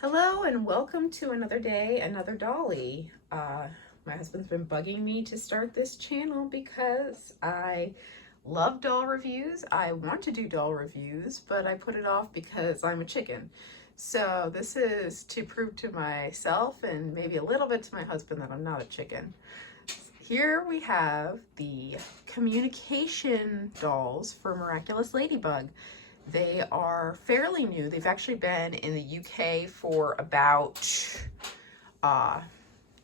Hello and welcome to another day, another dolly. My husband's been bugging me to start this channel because I love doll reviews. I want to do doll reviews, but I put it off because I'm a chicken. So this is to prove to myself and maybe a little bit to my husband that I'm not a chicken. Here we have the communication dolls for Miraculous Ladybug. They are fairly new. They've actually been in the UK for about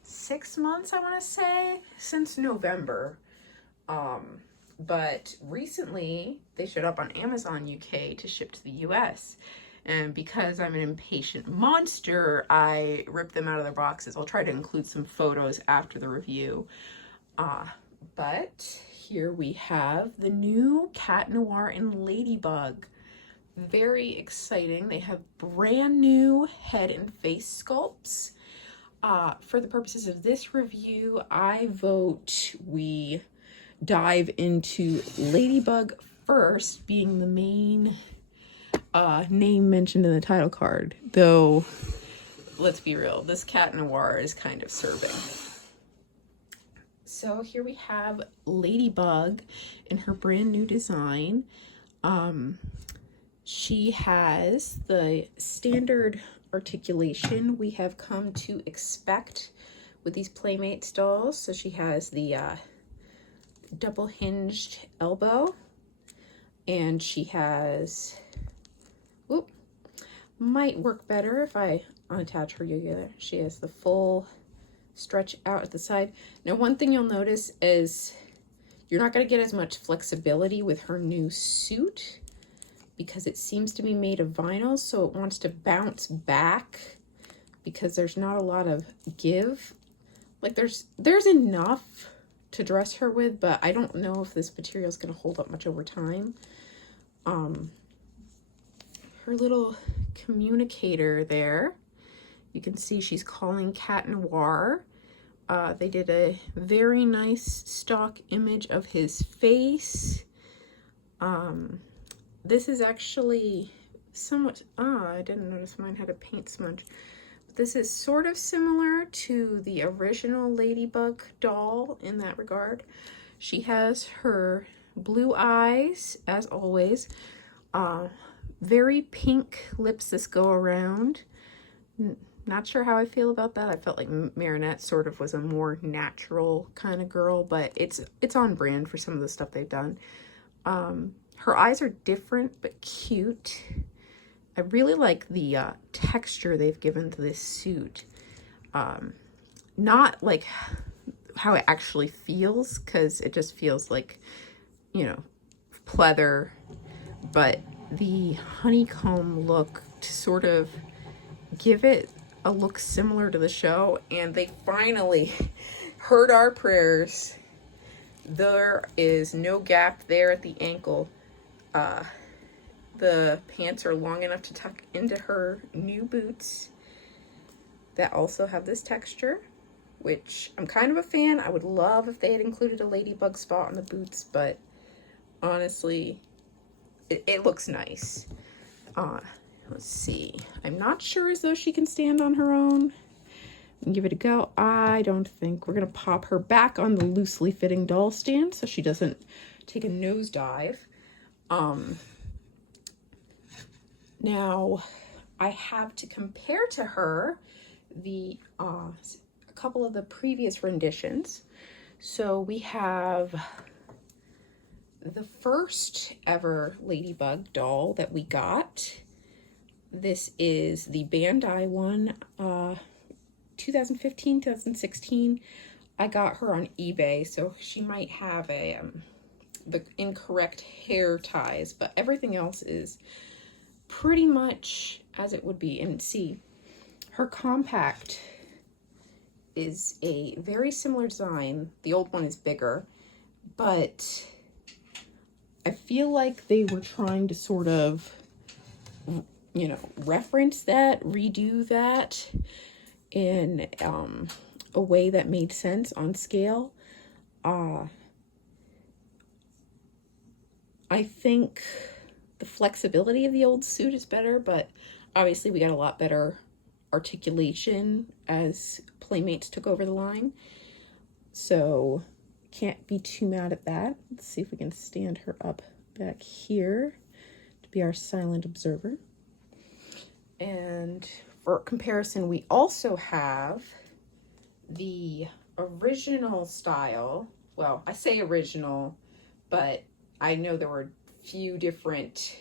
6 months, I want to say, since November. But recently they showed up on Amazon UK to ship to the US. And because I'm an impatient monster, I ripped them out of their boxes. I'll try to include some photos after the review. But here we have the new Cat Noir and Ladybug. Very exciting. They have brand new head and face sculpts. For the purposes of this review, I vote we dive into Ladybug first, being the main name mentioned in the title card. Though, let's be real, this Cat Noir is kind of serving. So here we have Ladybug in her brand new design. She has the standard articulation we have come to expect with these Playmates dolls. So she has the double hinged elbow, and she has, whoop, might work better if I unattach her yoga. She has the full stretch out at the side. Now, one thing you'll notice is you're not going to get as much flexibility with her new suit because it seems to be made of vinyl, so it wants to bounce back because there's not a lot of give. Like there's enough to dress her with, but I don't know if this material is going to hold up much over time. Her little communicator there, you can see she's calling Cat Noir. They did a very nice stock image of his face. This is actually somewhat, I didn't notice mine had a paint smudge. But this is sort of similar to the original Ladybug doll in that regard. She has her blue eyes, as always. Very pink lips this go around. Not sure how I feel about that. I felt like Marinette sort of was a more natural kind of girl, but it's on brand for some of the stuff they've done. Her eyes are different but cute. I really like the texture they've given to this suit. Not like how it actually feels, because it just feels like, you know, pleather, but the honeycomb look to sort of give it a look similar to the show, and they finally heard our prayers. There is no gap there at the ankle. The pants are long enough to tuck into her new boots that also have this texture, which I'm kind of a fan. I would love if they had included a Ladybug spot on the boots, but honestly, it looks nice. Let's see. I'm not sure as though she can stand on her own. Give it a go. I don't think. We're going to pop her back on the loosely fitting doll stand so she doesn't take a nosedive. Now, I have to compare to her the a couple of the previous renditions. So we have the first ever Ladybug doll that we got. This is the Bandai one, 2015, 2016. I got her on eBay, so she might have a the incorrect hair ties, but everything else is pretty much as it would be. And see, her compact is a very similar design. The old one is bigger, but I feel like they were trying to sort of, you know, reference that, redo that in a way that made sense on scale. I think the flexibility of the old suit is better, but obviously we got a lot better articulation as Playmates took over the line. So can't be too mad at that. Let's see if we can stand her up back here to be our silent observer. And for comparison, we also have the original style. Well, I say original, but I know there were a few different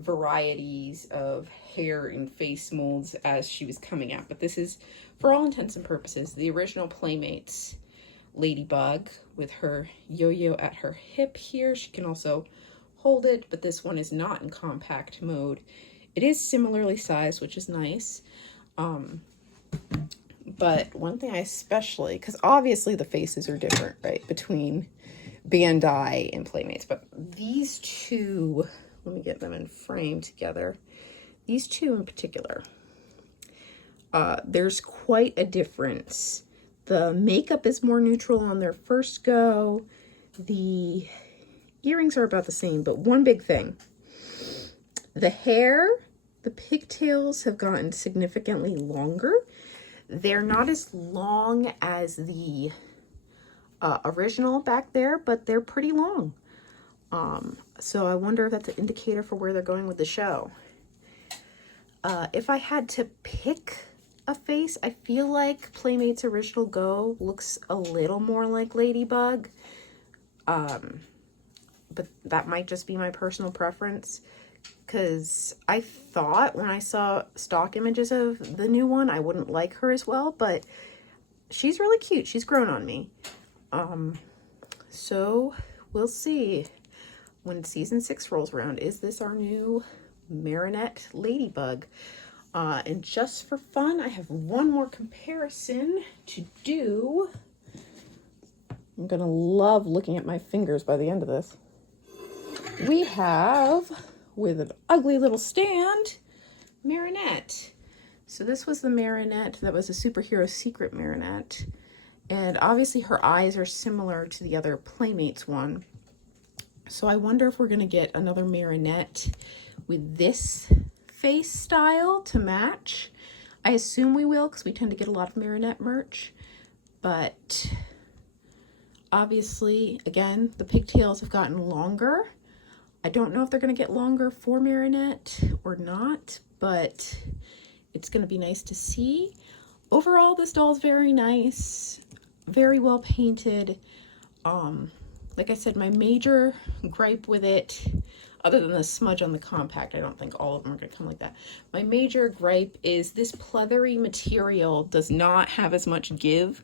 varieties of hair and face molds as she was coming out. But this is, for all intents and purposes, the original Playmates Ladybug with her yo-yo at her hip here. She can also hold it, but this one is not in compact mode. It is similarly sized, which is nice. But one thing I especially, because obviously the faces are different, right, between Bandai and Playmates, but these two, let me get them in frame together. These two in particular, there's quite a difference. The makeup is more neutral on their first go. The earrings are about the same, but one big thing. The hair, the pigtails have gotten significantly longer. They're not as long as the original back there, but they're pretty long. So I wonder if that's an indicator for where they're going with the show. If I had to pick a face, I feel like Playmates Original Go looks a little more like Ladybug. But that might just be my personal preference, because I thought when I saw stock images of the new one, I wouldn't like her as well, but she's really cute. She's grown on me. So we'll see when season 6 rolls around. Is this our new Marinette Ladybug? And just for fun, I have one more comparison to do. I'm gonna love looking at my fingers by the end of this. We have, with an ugly little stand, Marinette. So this was the Marinette that was a superhero secret Marinette. And obviously her eyes are similar to the other Playmates one. So I wonder if we're gonna get another Marinette with this face style to match. I assume we will, because we tend to get a lot of Marinette merch. But obviously, again, the pigtails have gotten longer. I don't know if they're going to get longer for Marinette or not, but it's going to be nice to see. Overall, this doll is very nice, very well painted. Like I said, my major gripe with it, other than the smudge on the compact, I don't think all of them are going to come like that. My major gripe is this pleathery material does not have as much give.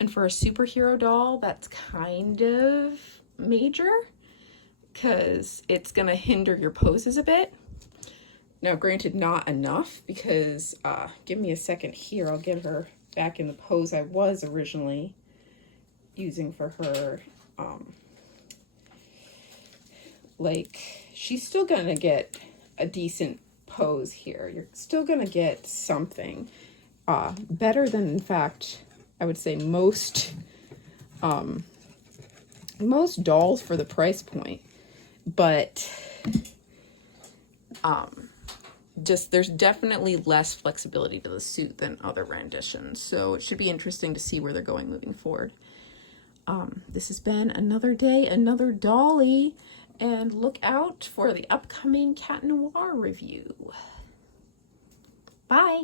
And for a superhero doll, that's kind of major, because it's going to hinder your poses a bit. Now, granted, not enough, because give me a second here. I'll get her back in the pose I was originally using for her. Like, she's still going to get a decent pose here. You're still going to get something better than, in fact, I would say most dolls for the price point. But just there's definitely less flexibility to the suit than other renditions. So it should be interesting to see where they're going moving forward. This has been another day, another dolly, and look out for the upcoming Cat Noir review. Bye.